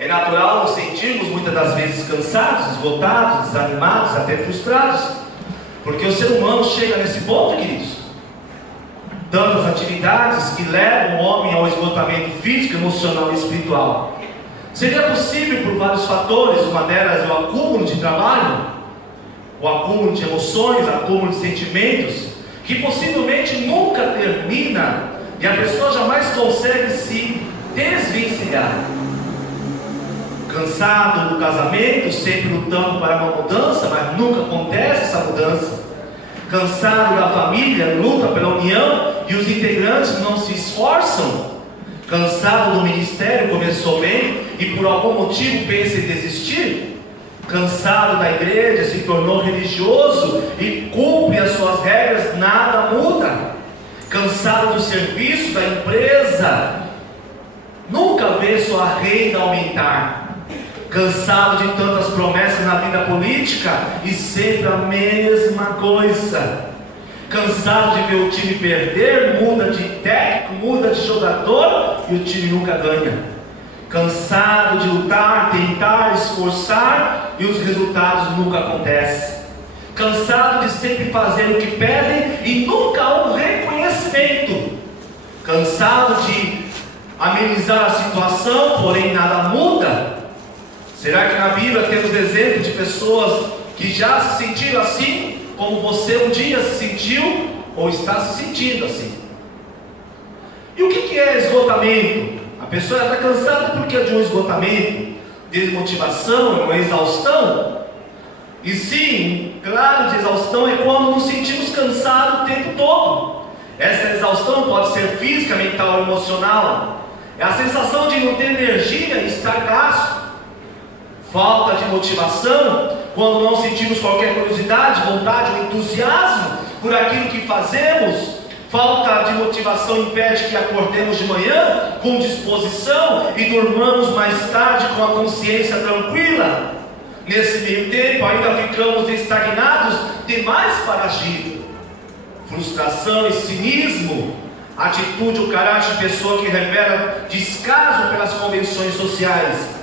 É natural nos sentirmos muitas das vezes cansados, esgotados, desanimados, até frustrados, porque o ser humano chega nesse ponto, queridos. Tantas atividades que levam o homem ao esgotamento físico, emocional e espiritual. Seria possível por vários fatores. Uma delas é o acúmulo de trabalho, o acúmulo de emoções, o acúmulo de sentimentos, que possivelmente nunca termina e a pessoa jamais consegue se desvencilhar. Cansado do casamento, sempre lutando para uma mudança, mas nunca acontece essa mudança. Cansado da família, luta pela união e os integrantes não se esforçam. Cansado do ministério, começou bem e por algum motivo pensa em desistir. Cansado da igreja, se tornou religioso e cumpre as suas regras, nada muda. Cansado do serviço da empresa, nunca vê sua renda aumentar. Cansado de tantas promessas na vida política e sempre a mesma coisa. Cansado de ver o time perder, muda de técnico, muda de jogador e o time nunca ganha. Cansado de lutar, tentar, esforçar e os resultados nunca acontecem. Cansado de sempre fazer o que pedem e nunca há um reconhecimento. Cansado de amenizar a situação, porém nada muda. Será que na Bíblia temos exemplos de pessoas que já se sentiram assim, como você um dia se sentiu ou está se sentindo assim? E o que é esgotamento? A pessoa está cansada porque é de um esgotamento, desmotivação, uma exaustão. E sim, claro, de exaustão é quando nos sentimos cansados o tempo todo. Essa exaustão pode ser física, mental ou emocional. É a sensação de não ter energia e estar gasto. Falta de motivação, quando não sentimos qualquer curiosidade, vontade ou entusiasmo por aquilo que fazemos. Falta de motivação impede que acordemos de manhã com disposição e durmamos mais tarde com a consciência tranquila. Nesse meio tempo ainda ficamos estagnados demais para agir. Frustração e cinismo, atitude ou caráter de pessoa que revela descaso pelas convenções sociais.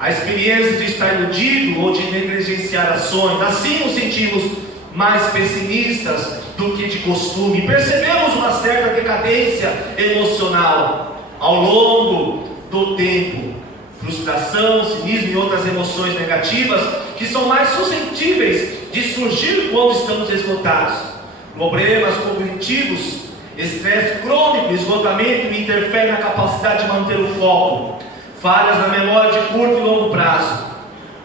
A experiência de estar iludido ou de negligenciar ações. Assim nos sentimos mais pessimistas do que de costume. Percebemos uma certa decadência emocional ao longo do tempo. Frustração, cinismo e outras emoções negativas que são mais suscetíveis de surgir quando estamos esgotados. Problemas cognitivos, estresse crônico, esgotamento interfere na capacidade de manter o foco. Falhas na memória de curto e longo prazo.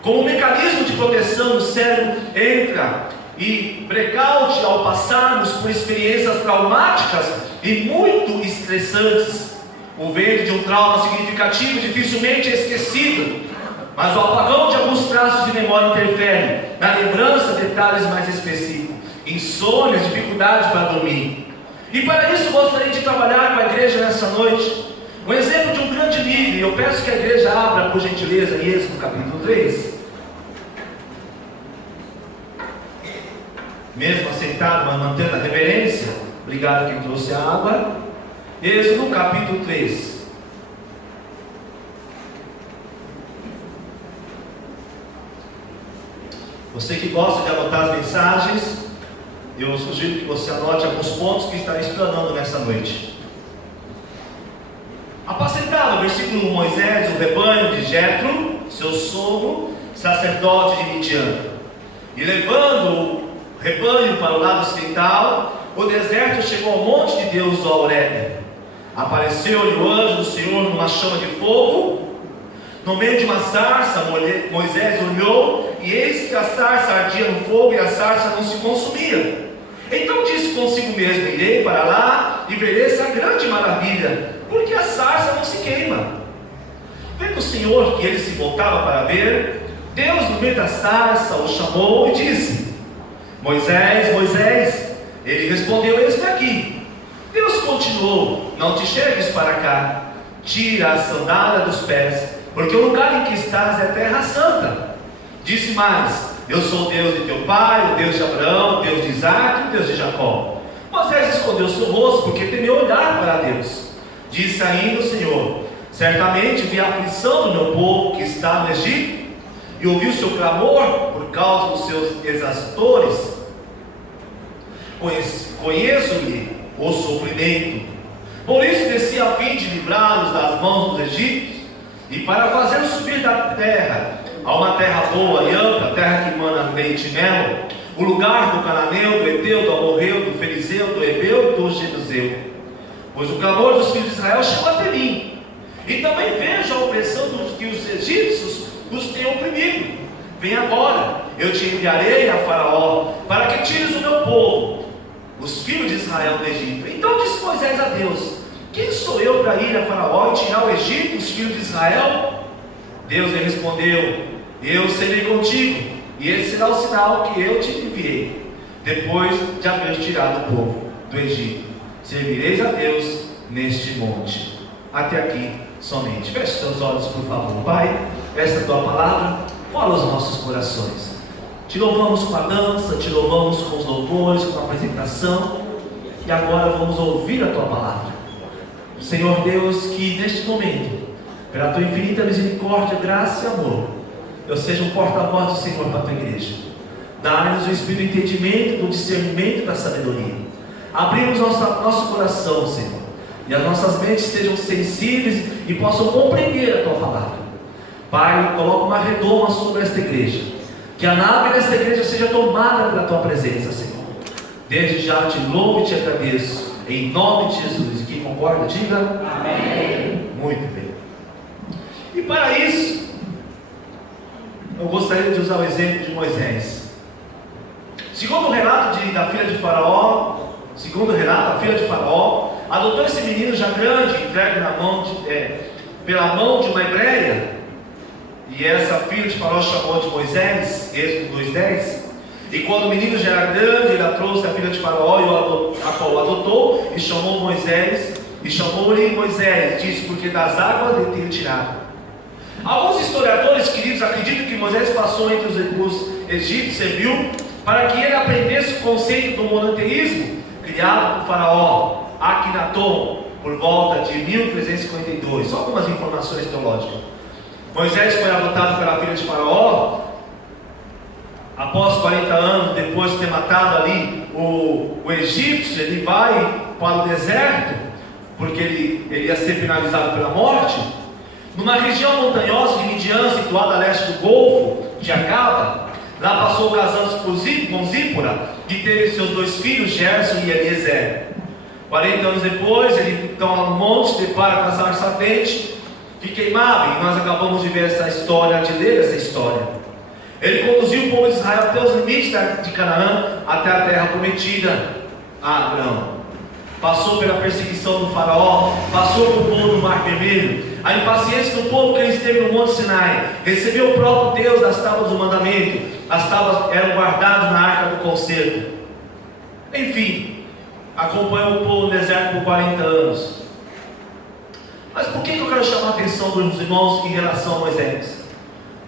Como mecanismo de proteção, o cérebro entra e blackout ao passarmos por experiências traumáticas e muito estressantes. O vento de um trauma significativo dificilmente é esquecido, mas o apagão de alguns traços de memória interfere na lembrança de detalhes mais específicos. Insônia, dificuldade para dormir. E para isso gostaria de trabalhar com a igreja nessa noite. Um exemplo de um grande líder. Eu peço que a igreja abra, por gentileza, em Êxodo capítulo 3. Mesmo assentado, mas mantendo a reverência. Obrigado quem trouxe a água. Êxodo capítulo 3. Você que gosta de anotar as mensagens, eu sugiro que você anote alguns pontos que estarei explanando nessa noite. Apacentava, versículo 1, Moisés, o rebanho de Jetro, seu sogro, sacerdote de Midian. E levando o rebanho para o lado ocidental, o deserto chegou ao monte de Deus, o Horebe. Apareceu-lhe o anjo do Senhor numa chama de fogo, no meio de uma sarça. Moisés olhou, e eis que a sarça ardia no fogo, e a sarça não se consumia. Então disse consigo mesmo: irei para lá e verei essa grande maravilha, porque a sarça não se queima. Vendo o Senhor que ele se voltava para ver, Deus no meio da sarça o chamou e disse: Moisés, Moisés. Ele respondeu: eis-me aqui. Deus continuou: não te chegues para cá, tira a sandália dos pés, porque o lugar em que estás é terra santa. Disse mais: eu sou o Deus de teu pai, o Deus de Abraão, o Deus de Isaac e o Deus de Jacó. Moisés escondeu seu rosto, porque temeu olhar para Deus. Disse ainda o Senhor: Certamente vi a aflição do meu povo que está no Egito, e ouvi o seu clamor por causa dos seus exaustores. Conheço-lhe o sofrimento. Por isso desci a fim de livrá-los das mãos dos egípcios, e para fazê-los subir da terra a uma terra boa e ampla, terra que mana leite e mel, o lugar do cananeu, do Eteu, do Amorreu, do Ferizeu, do Heveu e do Jebuseu. Pois o clamor dos filhos de Israel chegou até mim, e também vejo a opressão que os egípcios os têm oprimido. Vem agora, eu te enviarei a Faraó, para que tires o meu povo, os filhos de Israel, do Egito. Então disse Moisés a Deus: quem sou eu para ir a Faraó e tirar o Egito, os filhos de Israel? Deus lhe respondeu: eu serei contigo, e esse será o sinal que eu te enviei, depois de haver tirado o povo do Egito. Servireis a Deus neste monte. Até aqui somente. Feche seus olhos, por favor. Pai, esta tua palavra fala aos nossos corações. Te louvamos com a dança, te louvamos com os louvores, com a apresentação, e agora vamos ouvir a tua palavra. Senhor Deus, que neste momento, pela tua infinita misericórdia, graça e amor, eu seja um porta-voz do Senhor para a tua igreja. Dá-nos o espírito do entendimento, do discernimento e da sabedoria. Abrimos nosso coração, Senhor, e as nossas mentes sejam sensíveis e possam compreender a tua palavra. Pai, coloca uma redoma sobre esta igreja, que a nave desta igreja seja tomada pela tua presença, Senhor. Desde já te louvo e te agradeço, em nome de Jesus. E quem concorda, diga amém. Muito bem. E para isso, eu gostaria de usar o exemplo de Moisés. Segundo o relato da filha de Faraó, a filha de Faraó adotou esse menino já grande, entregue pela mão de uma hebreia. E essa filha de Faraó chamou de Moisés, Êxodo 2:10. E quando o menino já era grande, ele trouxe a filha de Faraó e a qual o adotou, e chamou Moisés, e chamou-lhe Moisés, disse: porque das águas ele tenho tirado. Alguns historiadores queridos acreditam que Moisés passou entre os egípcios, serviu para que ele aprendesse o conceito do monoteísmo criado por Faraó, Akhenaton, por volta de 1352. Só algumas informações teológicas. Moisés foi adotado pela filha de Faraó após 40 anos, depois de ter matado ali o egípcio. Ele vai para o deserto, porque ele ia ser penalizado pela morte, numa região montanhosa de Midian, situada a leste do Golfo de Acaba. Lá passou casando com Zípora, que teve seus 2 filhos, Gerson e Eliezer. 40 anos depois, ele então lá no monte depara com a sarça ardente que queimava, e nós acabamos de ver essa história, de ler essa história. Ele conduziu o povo de Israel até os limites de Canaã, até a terra prometida a Abraão. Passou pela perseguição do Faraó, passou pelo povo do Mar Vermelho, a impaciência do povo que ele esteve no Monte Sinai, recebeu o próprio Deus das tábuas do mandamento. As tábuas eram guardadas na arca do concerto. Enfim, acompanhou o povo no deserto por 40 anos. Mas por que eu quero chamar a atenção dos irmãos em relação a Moisés?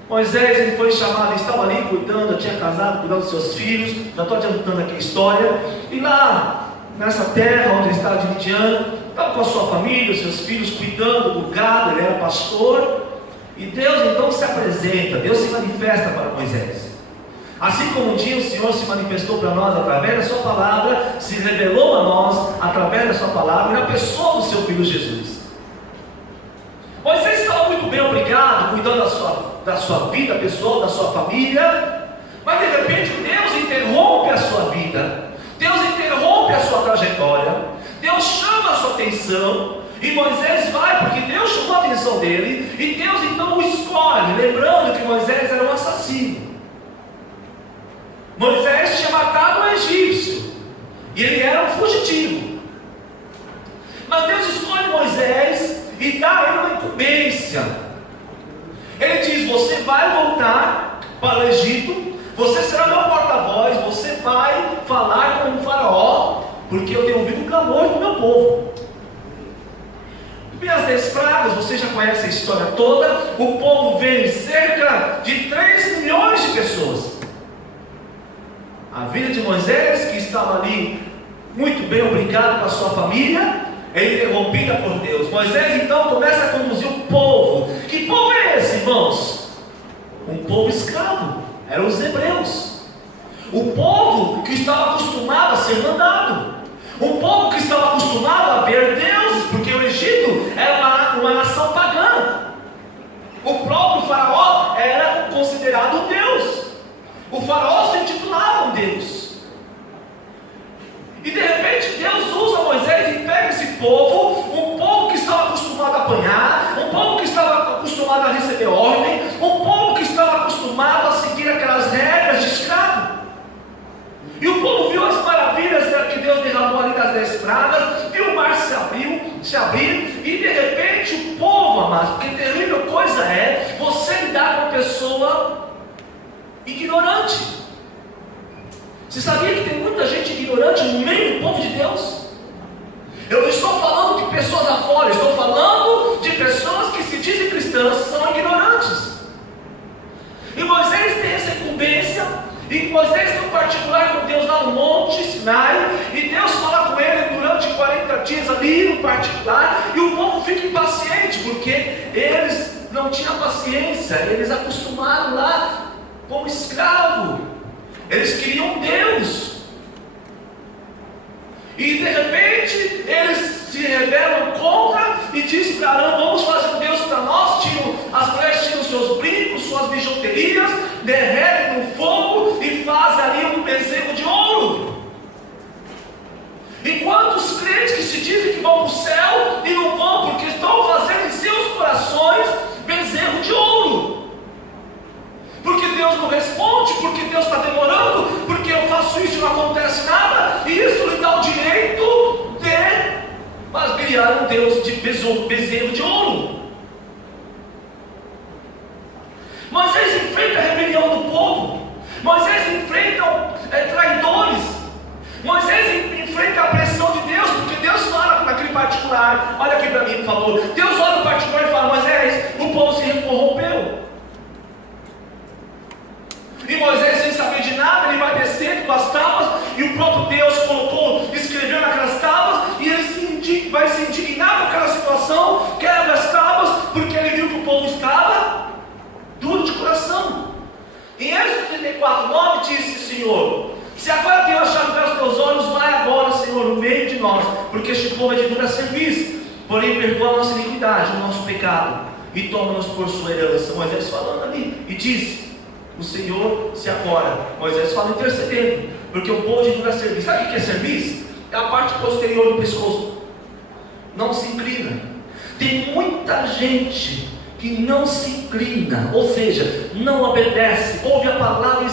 Moisés, ele foi chamado, ele estava ali cuidando, tinha casado, cuidando dos seus filhos. Já estou adiantando aqui a história. E lá, nessa terra onde ele estava de Midian, estava com a sua família, os seus filhos, cuidando do gado. Ele era pastor. E Deus então se apresenta, Deus se manifesta para Moisés. Assim como um dia o Senhor se manifestou para nós através da sua palavra, se revelou a nós através da sua palavra e na pessoa do seu filho Jesus. Moisés estava muito bem, obrigado, cuidando da sua vida pessoal, da sua família, mas de repente Deus interrompe a sua vida, Deus interrompe a sua trajetória, Deus chama a sua atenção, e Moisés vai, porque Deus chamou a atenção dele, e Deus então o escolhe, lembrando que Moisés era um assassino. Moisés tinha matado um egípcio, e ele era um fugitivo, mas Deus escolhe Moisés e dá a ele uma incumbência. Ele diz: você vai voltar para o Egito, você será meu porta-voz, você vai falar com o Faraó, porque eu tenho ouvido o clamor do meu povo. E as 10 pragas, você já conhece a história toda. O povo veio, cerca de 3 milhões de pessoas. A vida de Moisés, que estava ali muito bem, obrigado com a sua família, é interrompida por Deus. Moisés então começa a conduzir o povo. Que povo é esse, irmãos? Um povo escravo. Eram os hebreus. O povo que estava acostumado a ser mandado. Um povo que estava acostumado a ver deuses, porque o Egito era uma nação pagã. O próprio faraó era considerado um Deus. O faraó se intitulava um Deus. E de repente Deus usa Moisés e pega esse povo, um povo que estava acostumado a apanhar, um povo que estava acostumado a receber ordem, um povo que estava acostumado a seguir aquelas regras de escravo. E o povo viu as maravilhas que Deus derramou ali das 10 pragas, viu o mar se abrir, e de repente o povo, amados, porque terrível coisa é você lidar com uma pessoa ignorante. Você sabia que tem muita gente ignorante no meio do povo de Deus? Eu não estou falando de pessoas afora, estou falando de pessoas que se dizem cristãs, são ignorantes. E Moisés tem essa incumbência, e Moisés tem um particular com Deus lá no Monte Sinai, e Deus fala com ele durante 40 dias ali no particular, e o povo fica impaciente, porque eles não tinham paciência, eles acostumaram lá como escravo. Eles queriam Deus. E de repente eles se rebelam contra e dizem para Arão: vamos fazer um Deus para nós. As mulheres tiram seus brincos, suas bijuterias, derretem no fogo e fazem ali um bezerro de ouro. Enquanto os crentes que se dizem que vão para o céu e não vão, porque estão fazendo em seus corações bezerro de ouro. Porque Deus não responde, porque Deus está demorando, porque eu faço isso e não acontece nada, e isso lhe dá o direito de criar um Deus de bezerro de ouro. Moisés enfrenta a rebelião do povo, Moisés enfrenta traidores, Moisés enfrenta a pressão de Deus, porque Deus fala naquele particular. Olha aqui para mim, por favor. Deus olha no particular e fala: Moisés, o povo se corrompeu. E Moisés, sem saber de nada, ele vai descer com as tábuas, e o próprio Deus escreveu naquelas tábuas, e ele vai se indignar com aquela situação, quebra as tábuas, porque ele viu que o povo estava duro de coração. Em Êxodo 34:9 disse: Senhor, se agora tenho achado pelos teus olhos, vai agora, Senhor, no meio de nós, porque este povo é de dura serviço, porém perdoa a nossa iniquidade, o nosso pecado, e toma-nos por sua herança. Moisés falando ali, e diz: o Senhor se agora. Moisés fala intercedendo, porque o povo de dura serviço. Sabe o que é serviço? É a parte posterior do pescoço. Não se inclina. Tem muita gente que não se inclina, ou seja, não obedece, ouve a palavra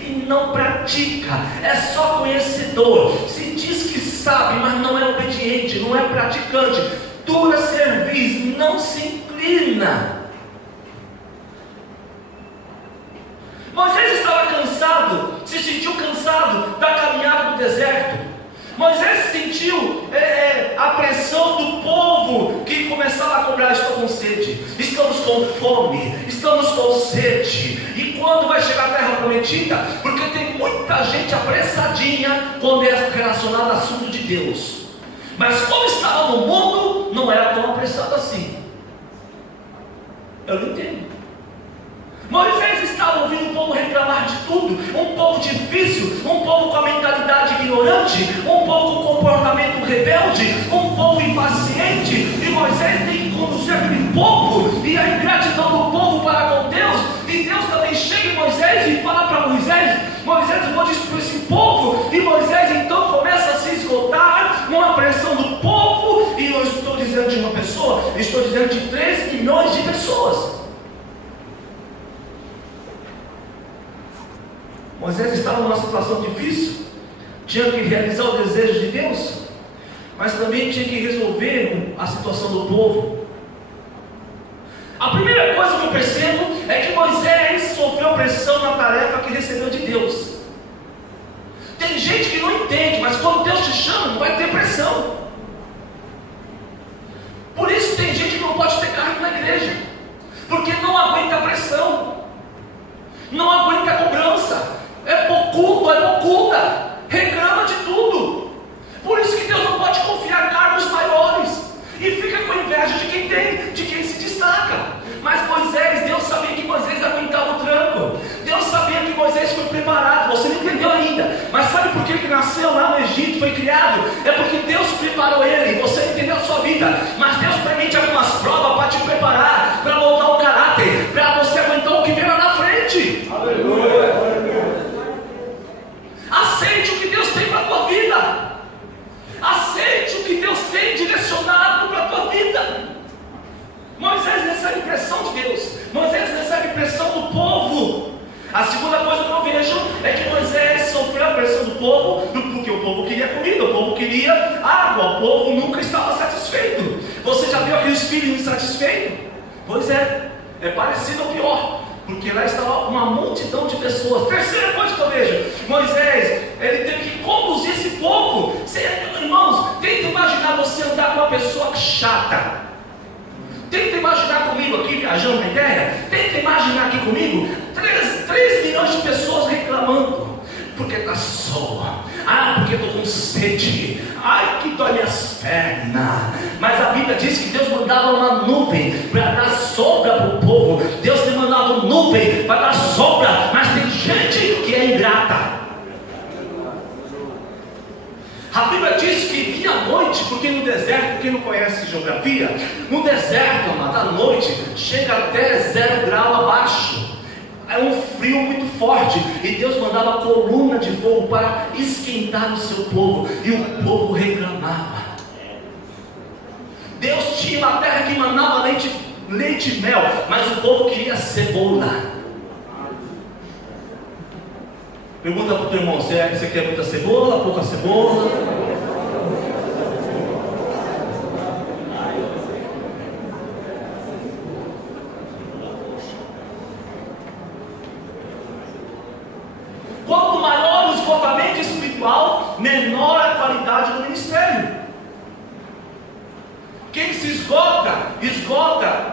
e não pratica. É só conhecedor, se diz que sabe, mas não é obediente, não é praticante. Dura serviço, não se inclina. Moisés estava cansado, se sentiu cansado da caminhada do deserto. Moisés sentiu a pressão do povo que começava a cobrar: estou com sede, estamos com fome, estamos com sede. E quando vai chegar a terra prometida? Porque tem muita gente apressadinha quando é relacionado ao assunto de Deus. Mas como estava no mundo, não era tão apressado assim. Eu não entendo. Moisés estava ouvindo o povo reclamar de tudo, um povo difícil, um povo com a mentalidade ignorante, um povo com comportamento rebelde, um povo impaciente, e Moisés tem que conduzir aquele povo, e a ingratidão do povo para com Deus, e Deus também chega em Moisés e fala para Moisés: Moisés, eu vou destruir esse povo. E Moisés então começa a se esgotar numa pressão do povo, e eu estou dizendo de uma pessoa, estou dizendo de 3 milhões de pessoas. Moisés estava numa situação difícil, tinha que realizar o desejo de Deus, mas também tinha que resolver a situação do povo. A primeira coisa que eu percebo é que Moisés sofreu pressão na tarefa que recebeu de Deus. Tem gente que não entende, mas quando Deus te chama, não vai ter pressão. Por isso tem gente que não pode ter cargo na igreja, porque não aguenta a pressão, não aguenta a cobrança. É bocuda, reclama de tudo. Por isso que Deus não pode confiar cargos maiores, e fica com inveja de quem tem, de quem se destaca. foi criado, é porque Deus preparou ele. Você entendeu a sua vida, mas Deus permite algumas provas para te preparar, para moldar o caráter, para você aguentar o que vem lá na frente. Aleluia. Aceite o que Deus tem para a tua vida. Aceite o que Deus tem direcionado para a tua vida. Moisés recebe pressão de Deus. Moisés recebe pressão do povo. A segunda coisa que eu vejo é que Moisés sofreu a pressão do povo, porque o povo queria comida, o povo queria água, o povo nunca estava satisfeito. Você já viu aqueles filhos insatisfeitos? Pois é parecido ou pior, porque lá estava uma multidão de pessoas. Terceira coisa que eu vejo, Moisés, ele teve que conduzir esse povo. Irmãos, tenta imaginar você andar com uma pessoa chata. Tenta imaginar comigo aqui, viajando na ideia. Tenta imaginar aqui comigo 3 milhões de pessoas reclamando, porque está sol, porque estou com sede, que dói minhas pernas. Mas a Bíblia diz que Deus mandava uma nuvem para dar sombra para o povo. Deus tem mandado nuvem para dar sombra, mas tem gente que é ingrata. A Bíblia diz que vinha à noite, porque no deserto, quem não conhece geografia, no deserto, amado, à noite chega até 0 grau abaixo. É um frio muito forte, e Deus mandava coluna de fogo para esquentar o seu povo, e o povo reclamava. Deus tinha uma terra que mandava leite e mel, mas o povo queria cebola. Pergunta para o teu irmão, você quer muita cebola, pouca cebola? Quanto maior o esgotamento espiritual, menor a qualidade do ministério. Quem se esgota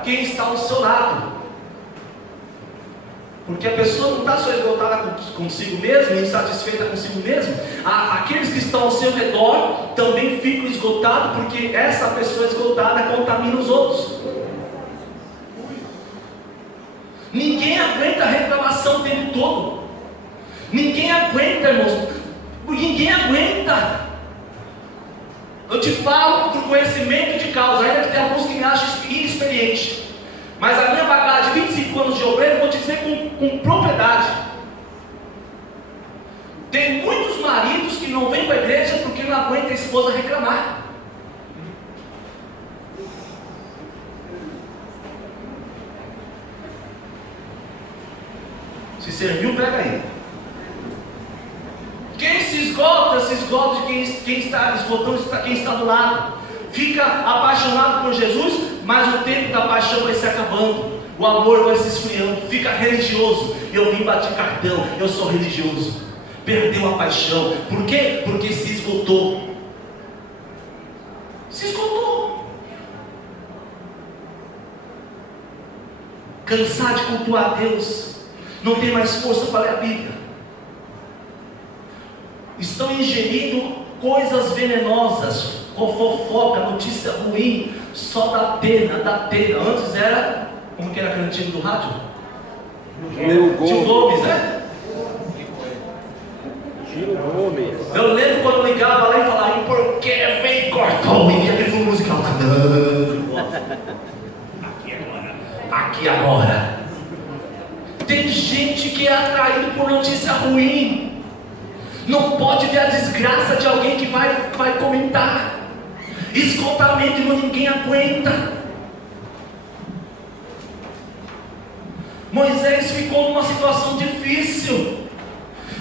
quem está ao seu lado. Porque a pessoa não está só esgotada consigo mesmo, insatisfeita consigo mesmo. Aqueles que estão ao seu redor também ficam esgotados, porque essa pessoa esgotada contamina os outros. Ninguém aguenta a reclamação o tempo todo. Ninguém aguenta, irmãos. Ninguém aguenta. Eu te falo por conhecimento de causa, ainda que tem alguns que me acham inexperiente. Mas a minha bagagem de 25 anos de obreiro, eu vou te dizer com propriedade. Tem muitos maridos que não vêm para a igreja porque não aguentam a esposa reclamar. Se serviu, pega aí. Quem se esgota de quem está esgotando, quem está do lado. Fica apaixonado por Jesus, mas o tempo da paixão vai se acabando, o amor vai se esfriando, fica religioso. Eu vim bater cartão, eu sou religioso. Perdeu a paixão. Por quê? Porque se esgotou. Se esgotou. Cansar de cultuar a Deus, não tem mais força para ler a Bíblia. Estão ingerindo coisas venenosas, fofoca, notícia ruim, só da pena. Antes era, como que era aquele antigo do rádio? Gil Gomes, né? Gil Gomes. Eu lembro quando eu ligava lá e falava, por que vem cortou? E aquele fundo musical. Aqui agora. Tem gente que é atraído por notícia ruim. Não pode ver a desgraça de alguém que vai comentar. Esgotamento, ninguém aguenta. Moisés ficou numa situação difícil,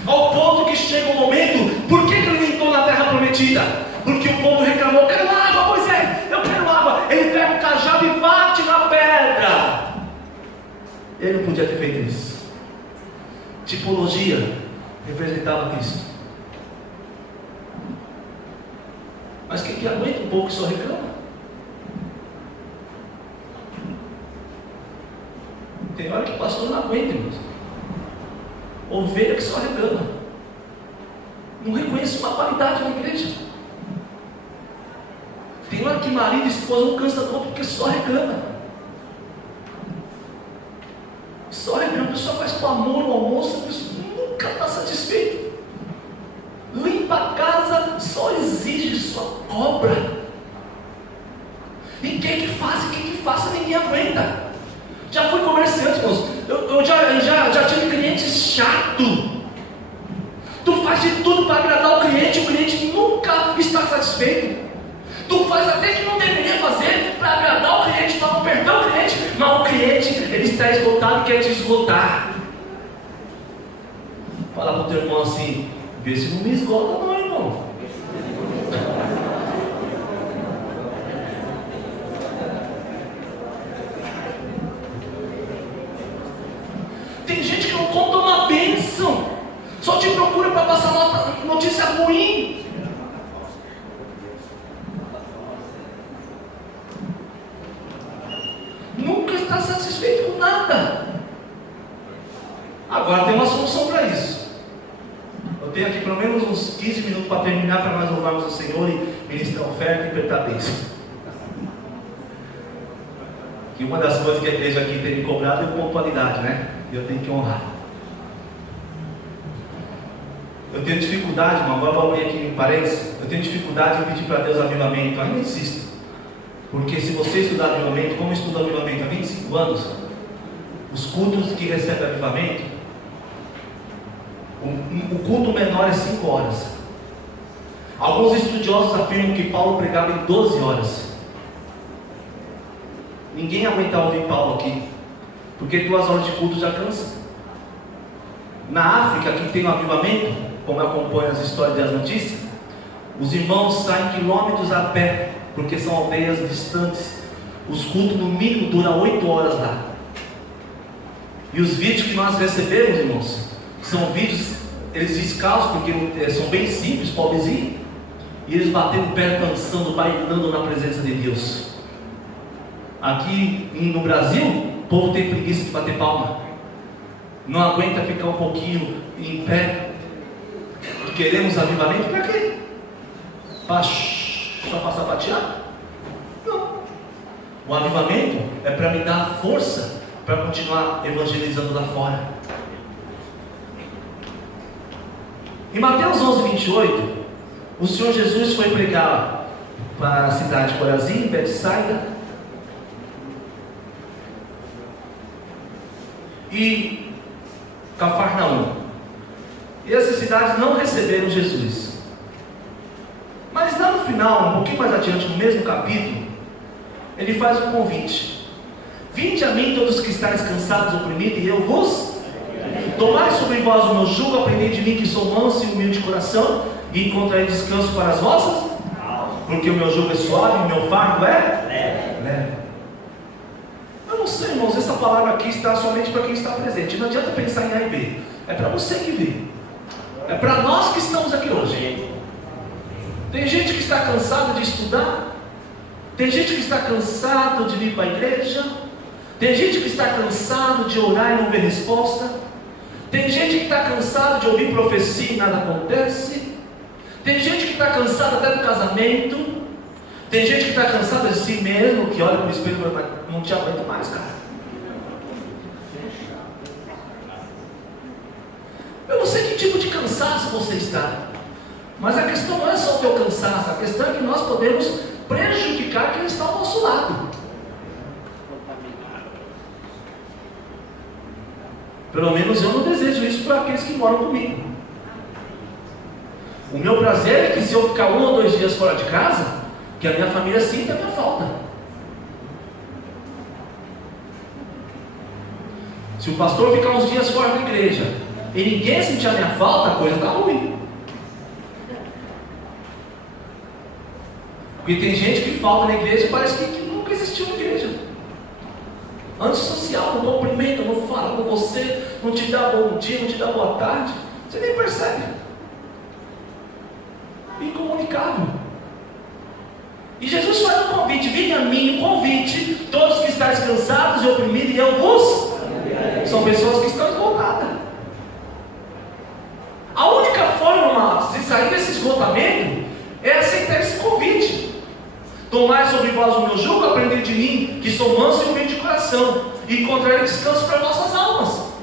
ao ponto que chega um momento. Por que ele não entrou na terra prometida? Porque o povo reclamou: eu quero água, Moisés, eu quero água. Ele pega o cajado e bate na pedra. Ele não podia ter feito isso. Tipologia representava Cristo. Mas quem que aguenta um pouco e só reclama? Tem hora que o pastor não aguenta, irmãos. Ovelha que só reclama. Não reconhece uma qualidade na igreja. Tem hora que marido e esposa não cansa tanto porque só reclama. Só reclama. A pessoa faz com amor o almoço, a pessoa nunca está satisfeita. Limpa a casa, só existe. cobra. E quem que faça, ninguém aguenta. Já fui comerciante, irmãos. Eu já tive cliente chato. Tu faz de tudo para agradar o cliente nunca está satisfeito. Tu faz até que não deveria fazer para agradar o cliente, para não perder o cliente, mas o cliente, ele está esgotado e quer te esgotar. Fala para o teu irmão assim: vê se não me esgota não, irmão. Tem gente que não conta uma bênção, só te procura para passar uma notícia ruim. Nunca está satisfeito com nada. Agora tem uma solução para isso. Eu tenho aqui pelo menos uns 15 minutos para terminar, para nós louvarmos o Senhor e ministrar a oferta e apertar a bênção. Que uma das coisas que a igreja aqui tem me cobrado é pontualidade, né? E eu tenho que honrar. Eu tenho dificuldade, irmão, agora vou abrir aqui em parênteses. Eu tenho dificuldade em pedir para Deus avivamento. Ainda insisto. Porque se você estudar avivamento, como eu estudo avivamento há 25 anos, os cultos que recebem avivamento, o culto menor é 5 horas. Alguns estudiosos afirmam que Paulo pregava em 12 horas. Ninguém aguenta ouvir Paulo aqui, porque 2 horas de culto já cansa. Na África, que tem um avivamento, como eu acompanho as histórias e as notícias, os irmãos saem quilômetros a pé, porque são aldeias distantes. Os cultos no mínimo duram 8 horas lá. E os vídeos que nós recebemos, irmãos, são vídeos, eles descalços, porque são bem simples, pobrezinhos, e eles batendo o pé, dançando, bailando na presença de Deus. Aqui no Brasil, o povo tem preguiça de bater palma, não aguenta ficar um pouquinho em pé. Queremos avivamento para quê? Para só passar bateado? Não. O avivamento é para me dar força para continuar evangelizando lá fora. Em Mateus 11:28, o Senhor Jesus foi pregar para a cidade de Corazim, Betsaida e Cafarnaum. E essas cidades não receberam Jesus. Mas lá no final, um pouquinho mais adiante, no mesmo capítulo, ele faz um convite: vinde a mim todos que estáis cansados e oprimidos, e eu vos tomai sobre vós o meu jugo, aprendei de mim que sou manso e humilde de coração, e encontrarei descanso para as vossas, porque o meu jugo é suave e o meu fardo é leve. Eu não sei, irmãos, essa palavra aqui está somente para quem está presente. Não adianta pensar em A e B. É para você que vê. É para nós que estamos aqui hoje. Tem gente que está cansado de estudar. Tem gente que está cansado de vir para a igreja. Tem gente que está cansado de orar e não ver resposta. Tem gente que está cansado de ouvir profecia e nada acontece. Tem gente que está cansado até do casamento. Tem gente que está cansada de si mesmo, que olha para o espelho e fala: não te aguento mais, cara. Eu não sei que tipo de cansaço você está, mas a questão não é só o teu cansaço, a questão é que nós podemos prejudicar quem está ao nosso lado. Pelo menos eu não desejo isso para aqueles que moram comigo. O meu prazer é que se eu ficar 1 ou 2 dias fora de casa, que a minha família sinta a minha falta. Se o pastor ficar uns dias fora da igreja e ninguém sentir a minha falta, a coisa está ruim. Porque tem gente que falta na igreja e parece que nunca existiu na igreja. Antissocial, não cumprimenta, não fala com você, não te dá bom dia, não te dá boa tarde. Você nem percebe. Incomunicável. E Jesus faz um convite: vinde a mim, um convite, todos que estáis cansados e oprimidos, e eu vos. São pessoas que estão esgotadas. A única forma de sair desse esgotamento é aceitar esse convite. Tomai sobre vós o meu jugo, aprendei de mim, que sou manso e humilde de coração, e encontrarei descanso para vossas almas.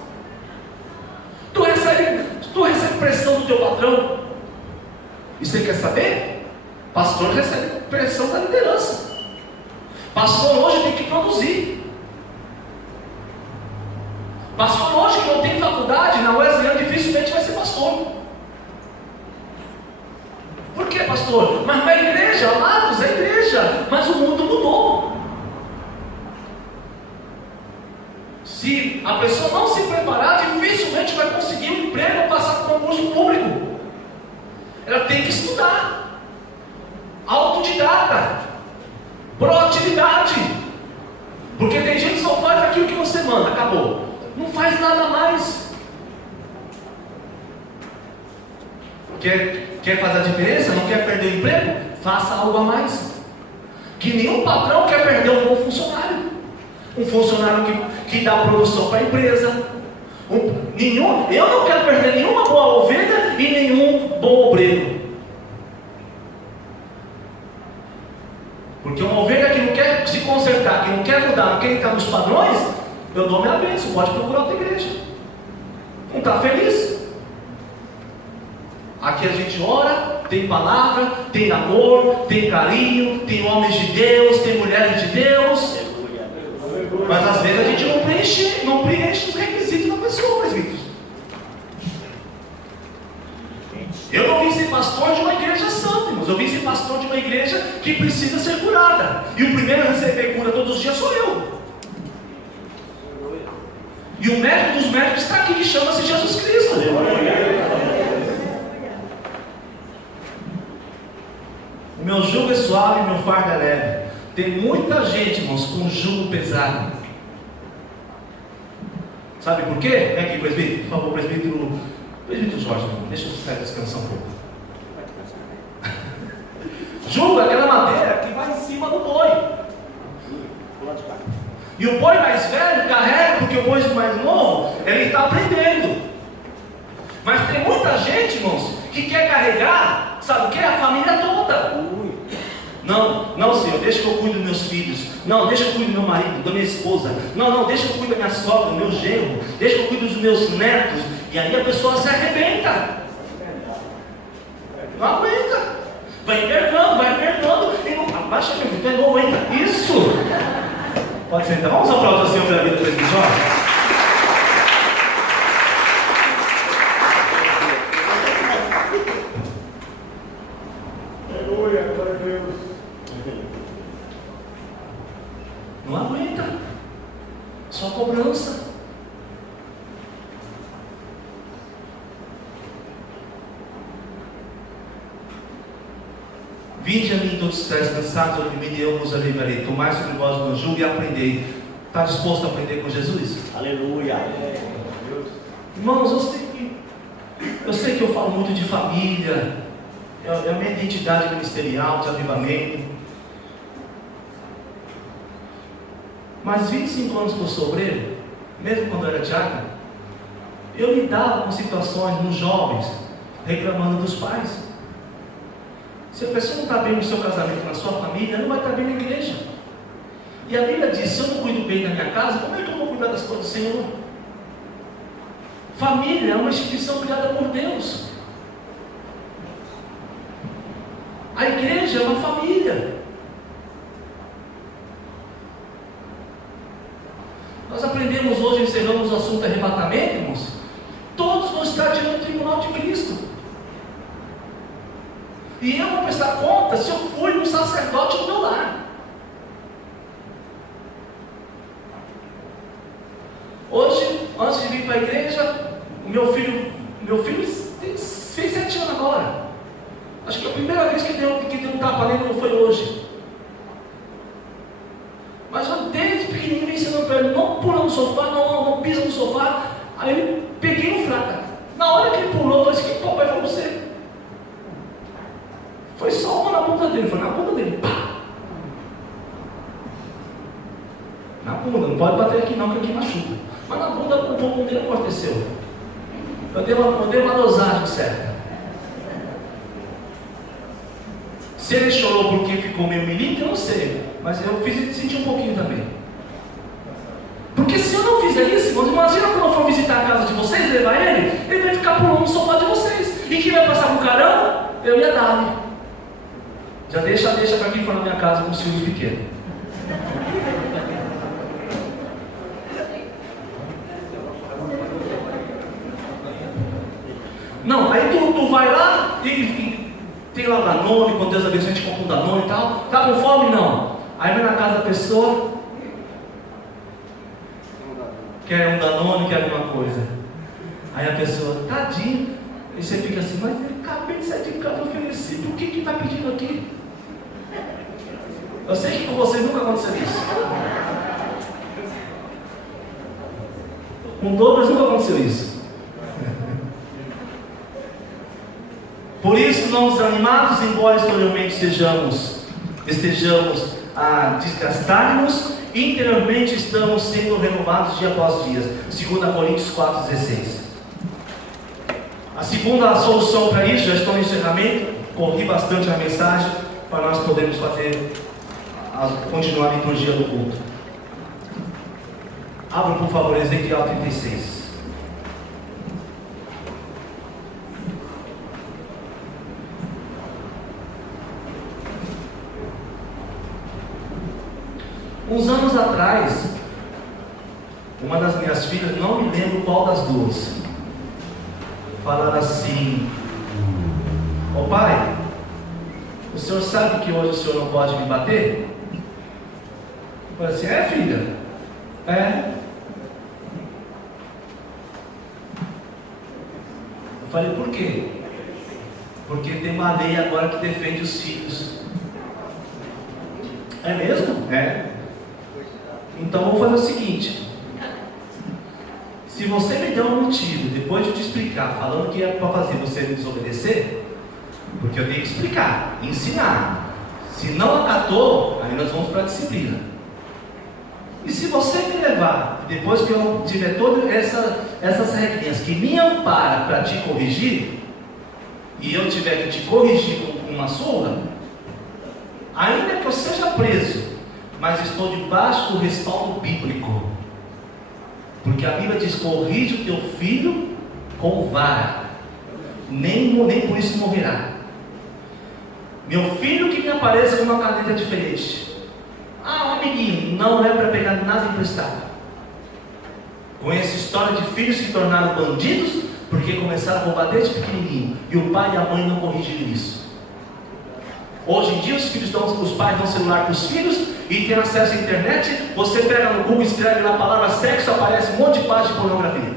Tu recebe pressão do teu patrão, e você quer saber? Pastor recebe pressão da liderança. Pastor hoje tem que produzir. Pastor hoje que não tem faculdade, na Wesleyana dificilmente vai ser pastor. Por que, pastor? Mas não é igreja, amados, é igreja. Mas o mundo mudou. Se a pessoa não se preparar, dificilmente vai conseguir um emprego ou passar por um concurso público. Ela tem que estudar. Autodidata. Proatividade. Porque tem gente que só faz aquilo que você manda, acabou. Não faz nada mais. Quer fazer a diferença? Não quer perder o emprego? Faça algo a mais. Que nenhum patrão quer perder um bom funcionário. Um funcionário que dá produção para a empresa. Eu não quero perder nenhuma boa ovelha e nenhum bom obreiro. Porque uma ovelha que não quer se consertar, que não quer mudar, não quer entrar nos padrões, eu dou minha bênção, pode procurar outra igreja. Não está feliz? Aqui a gente ora, tem palavra, tem amor, tem carinho, tem homens de Deus, tem mulheres de Deus. Mas às vezes a gente não preenche os requisitos da pessoa, presbíteros. Eu não vim ser pastor de uma igreja santa, irmãos. Eu vim ser pastor de uma igreja que precisa ser curada. E o primeiro a receber cura todos os dias sou eu. E o médico dos médicos está aqui, que chama-se Jesus Cristo. O meu jugo é suave e o meu fardo é leve. Tem muita gente, irmãos, com jugo pesado. Sabe por quê? Vem aqui, presbítero. Por favor, presbítero Jorge, irmão. Deixa eu descansar um pouco. Jugo é aquela madeira que vai em cima do boi. E o boi mais velho carrega, porque o boi mais novo, ele está aprendendo. Mas tem muita gente, irmãos, que quer carregar, sabe o que? A família toda. Não, Senhor, deixa que eu cuide dos meus filhos. Não, deixa que eu cuide do meu marido, da minha esposa. Não, deixa que eu cuide da minha sogra, do meu genro. Deixa que eu cuide dos meus netos. E aí a pessoa se arrebenta. Não aguenta. Vai envergando. E não abaixa a vida, não aguenta. Isso. Pode sentar. Vamos aplaudir o Senhor pela vida do presbítero Jorge. Não aguenta. Só cobrança. Vinde a mim todos os que estáis cansados, oprimir, e eu vos aliviarei. Tomai sobre vós o meu jugo e aprendei. Está disposto a aprender com Jesus? Aleluia. Irmãos, eu sei que eu falo muito de família, é a minha identidade ministerial, de avivamento. Mas 25 anos que eu sou obreiro, mesmo quando eu era diácono, eu lidava com situações nos jovens, reclamando dos pais. Se a pessoa não está bem no seu casamento, na sua família, não vai estar bem na igreja. E a Bíblia diz, se eu não cuido bem da minha casa, como é que eu vou cuidar das coisas do Senhor? Família é uma instituição criada por Deus. A igreja é uma família. Nós aprendemos hoje, encerramos o assunto arrebatamento, irmãos. Todos vão estar diante do tribunal de Cristo. E eu vou prestar conta se eu fui um sacerdote do meu lar. Hoje, antes de vir para a igreja, o meu filho fez 7 anos agora. Acho que a primeira vez que deu um tapa nele não foi hoje. Mas eu desde pequenininho ensinando para ele, não pula no sofá, não pisa no sofá. Aí ele peguei no fraca. Na hora que ele pulou, eu disse, que papai foi você? Foi só uma na bunda dele, foi na bunda dele, pá! Na bunda, não pode bater aqui não, que aqui machuca. Mas na bunda o pulmão dele aconteceu. Eu dei uma dosagem certa. Se ele chorou porque ficou meio milímetro, eu não sei. Mas eu fiz ele sentir um pouquinho também. Porque se eu não fizer isso, irmãos, imagina quando eu for visitar a casa de vocês, levar ele vai ficar pulando no sofá de vocês. E quem vai passar com o carão? Eu ia dar-lhe. Já deixa para quem for na minha casa com um filho pequeno. Não, aí tu vai lá e tem lá o Danone, quando Deus abençoe, a gente compra um Danone e tal. Tá com fome? Não. Aí vai na casa da pessoa, quer um Danone, quer alguma coisa. Aí a pessoa, tadinho. E você fica assim, mas eu acabei de sair de casa oferecido, o que está pedindo aqui? Eu sei que com vocês nunca aconteceu isso. Com Douglas nunca aconteceu isso. Por isso, não desanimados, embora exteriormente estejamos a desgastar-nos, interiormente estamos sendo renovados dia após dia. 2 Coríntios 4,16. A segunda solução para isso, já estou no encerramento, corri bastante a mensagem para nós podermos continuar a liturgia do culto. Abra por favor Ezequiel 36. Uns anos atrás, uma das minhas filhas, não me lembro qual das duas, falaram assim: ô pai, o senhor sabe que hoje o senhor não pode me bater? Eu falei assim: é filha? É. Eu falei: por quê? Porque tem uma lei agora que defende os filhos. É mesmo? É. Então vou fazer o seguinte: se você me der um motivo, depois de te explicar, falando que é para fazer você me desobedecer, porque eu tenho que explicar, ensinar. Se não acatou, aí nós vamos para a disciplina. E se você me levar, depois que eu tiver todas essas regrinhas que me amparam para te corrigir, e eu tiver que te corrigir com uma surra, ainda que eu seja preso, mas estou debaixo do respaldo bíblico, porque a Bíblia diz: corrige o teu filho com vara, nem por isso morrerá. Meu filho que me apareça com uma caneta diferente, um amiguinho, não é para pegar nada emprestado. Conheço história de filhos que se tornaram bandidos porque começaram a roubar desde pequenininho, e o pai e a mãe não corrigiram isso. Hoje em dia os pais dão celular para os filhos e tem acesso à internet. Você pega no Google, escreve lá a palavra sexo, aparece um monte de página de pornografia.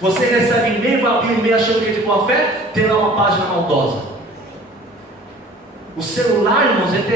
Você recebe e-mail, vai abrir e-mail achando que é de boa fé, tem lá uma página maldosa. O celular, irmãos, é